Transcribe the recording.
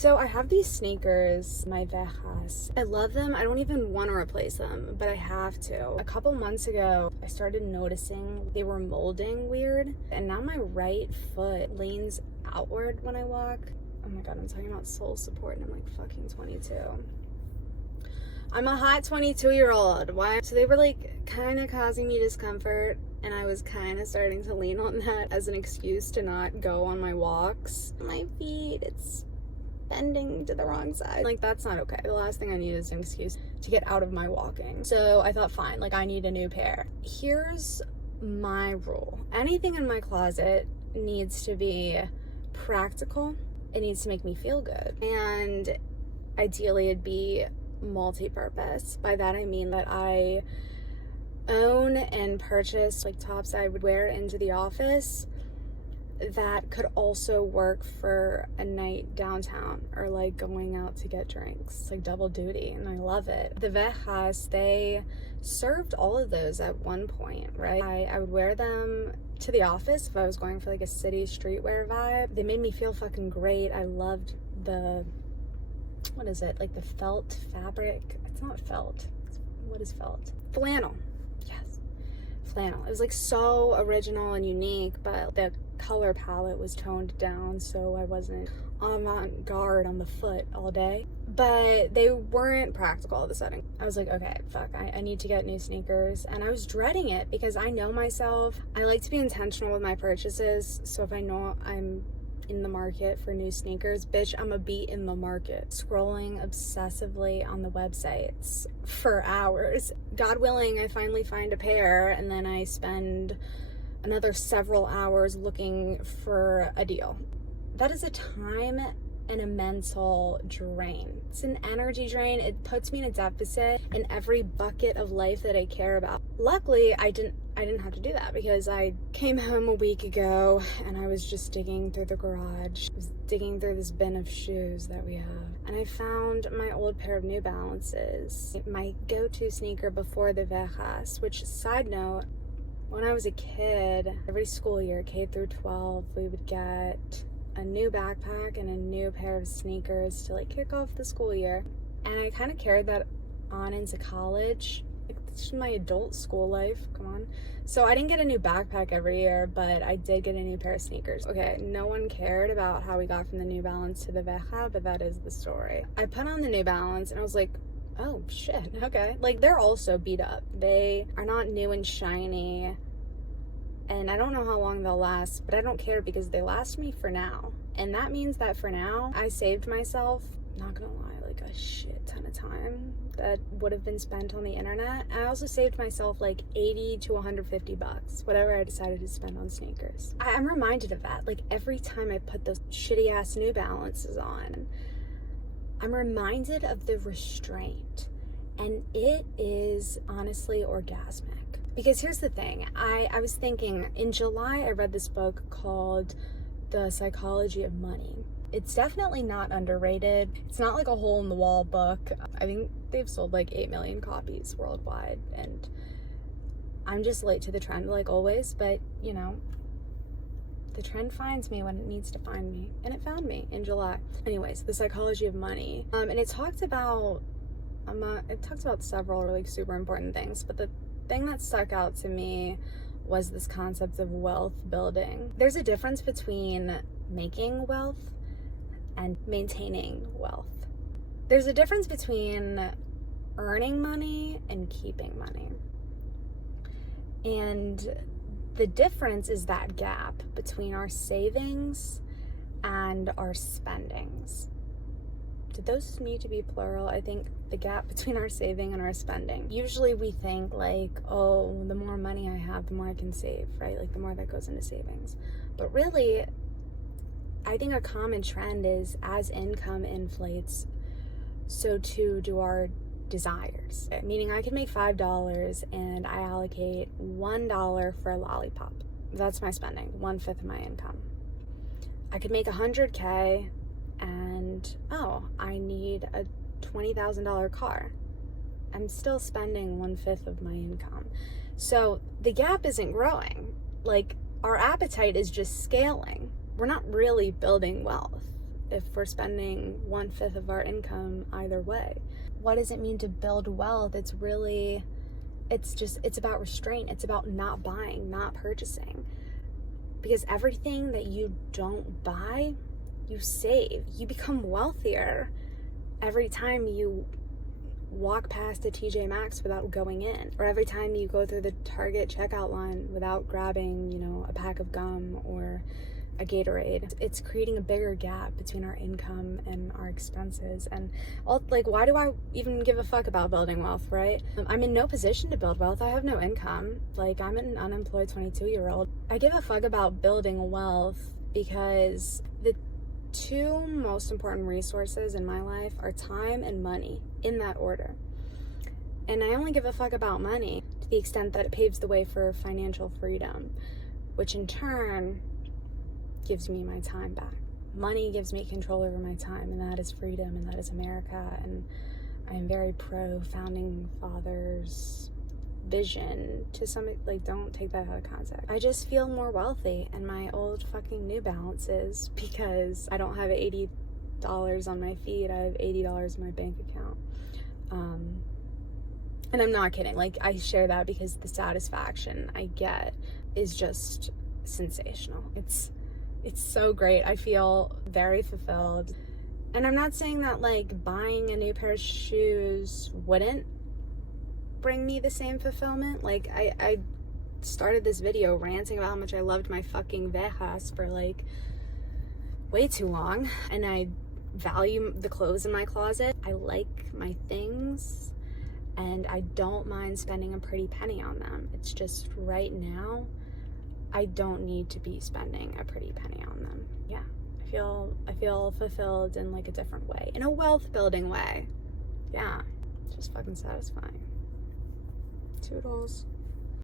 So I have these sneakers, my Vejas. I love them. I don't even want to replace them, but I have to. A couple months ago, I started noticing they were molding weird, and now my right foot leans outward when I walk. Oh my God, I'm talking about sole support and I'm like fucking 22. I'm a hot 22-year-old. Why? So they were like kind of causing me discomfort, and I was kind of starting to lean on that as an excuse to not go on my walks. My feet, it's bending to the wrong side. Like, that's not okay. The last thing I need is an excuse to get out of my walking. So I thought, fine, like I need a new pair. Here's my rule. Anything in my closet needs to be practical. It needs to make me feel good. And ideally it'd be multi-purpose. By that I mean that I own and purchase like tops I would wear into the office that could also work for a night downtown or like going out to get drinks. It's like double duty, and I love it. The Vejas, they served all of those at one point, right? I would wear them to the office if I was going for like a city streetwear vibe. They made me feel fucking great. I loved the, what is it? Like the felt fabric. It's not felt. What is felt? Flannel. Yes. Flannel. It was like so original and unique, but the color palette was toned down so I wasn't avant-garde on the foot all day. But they weren't practical all of a sudden. I was like, okay, fuck, I need to get new sneakers. And I was dreading it because I know myself. I like to be intentional with my purchases. So if I know I'm in the market for new sneakers, bitch, I'ma be in the market. Scrolling obsessively on the websites for hours. God willing, I finally find a pair, and then I spend another several hours looking for a deal. That is a time and a mental drain. It's an energy drain. It puts me in a deficit in every bucket of life that I care about. Luckily, I didn't have to do that because I came home a week ago and I was just digging through the garage. I was digging through this bin of shoes that we have, and I found my old pair of New Balances, my go-to sneaker before the Vejas, which, side note, when I was a kid, every school year, K through 12, we would get a new backpack and a new pair of sneakers to like kick off the school year. And I kind of carried that on into college. Like, it's just my adult school life, come on. So I didn't get a new backpack every year, but I did get a new pair of sneakers. Okay, no one cared about how we got from the New Balance to the Veja, but that is the story. I put on the New Balance and I was like, oh shit, okay. Like, they're also beat up. They are not new and shiny, and I don't know how long they'll last, but I don't care because they last me for now. And that means that for now, I saved myself, not gonna lie, like a shit ton of time that would have been spent on the internet. I also saved myself like 80 to 150 bucks, whatever I decided to spend on sneakers. I'm reminded of that, like every time I put those shitty ass New Balances on, I'm reminded of the restraint, and it is honestly orgasmic. Because here's the thing, I was thinking, in July I read this book called The Psychology of Money. It's definitely not underrated. It's not like a hole in the wall book. I think they've sold like 8 million copies worldwide, and I'm just late to the trend like always, but you know, the trend finds me when it needs to find me, and it found me in July. Anyways, The Psychology of Money, and it talked about several really super important things, but the thing that stuck out to me was this concept of wealth building. There's a difference between making wealth and maintaining wealth. There's a difference between earning money and keeping money, and the difference is that gap between our savings and our spendings. Did those need to be plural? I think the gap between our saving and our spending. Usually we think like, oh, the more money I have, the more I can save, right? Like the more that goes into savings. But really, I think a common trend is as income inflates, so too do our desires. Meaning I could make $5 and I allocate $1 for a lollipop. That's my spending, 1/5 of my income. I could make $100K and, oh, I need a $20,000 car. I'm still spending 1/5 of my income. So the gap isn't growing. Like, our appetite is just scaling. We're not really building wealth. if we're spending 1/5 of our income either way. What does it mean to build wealth? It's about restraint. It's about not buying, not purchasing. Because everything that you don't buy, you save. You become wealthier every time you walk past a TJ Maxx without going in, or every time you go through the Target checkout line without grabbing, a pack of gum or a Gatorade. It's creating a bigger gap between our income and our expenses. And why do I even give a fuck about building wealth, right? I'm in no position to build wealth. I have no income. I'm an unemployed 22-year-old. I give a fuck about building wealth because the two most important resources in my life are time and money, in that order. And I only give a fuck about money to the extent that it paves the way for financial freedom, which in turn gives me my time back. Money gives me control over my time, and that is freedom, and that is America. And I am very pro founding fathers' vision to some, don't take that out of context. I just feel more wealthy in my old fucking New Balances because I don't have $80 on my feet. I have $80 in my bank account. And I'm not kidding. I share that because the satisfaction I get is just sensational. It's so great. I feel very fulfilled. And I'm not saying that buying a new pair of shoes wouldn't bring me the same fulfillment. I started this video ranting about how much I loved my fucking Vejas for way too long, and I value the clothes in my closet. I like my things, and I don't mind spending a pretty penny on them. It's just right now I don't need to be spending a pretty penny on them. Yeah, I feel fulfilled in a different way, in a wealth building way. Yeah, it's just fucking satisfying. Toodles.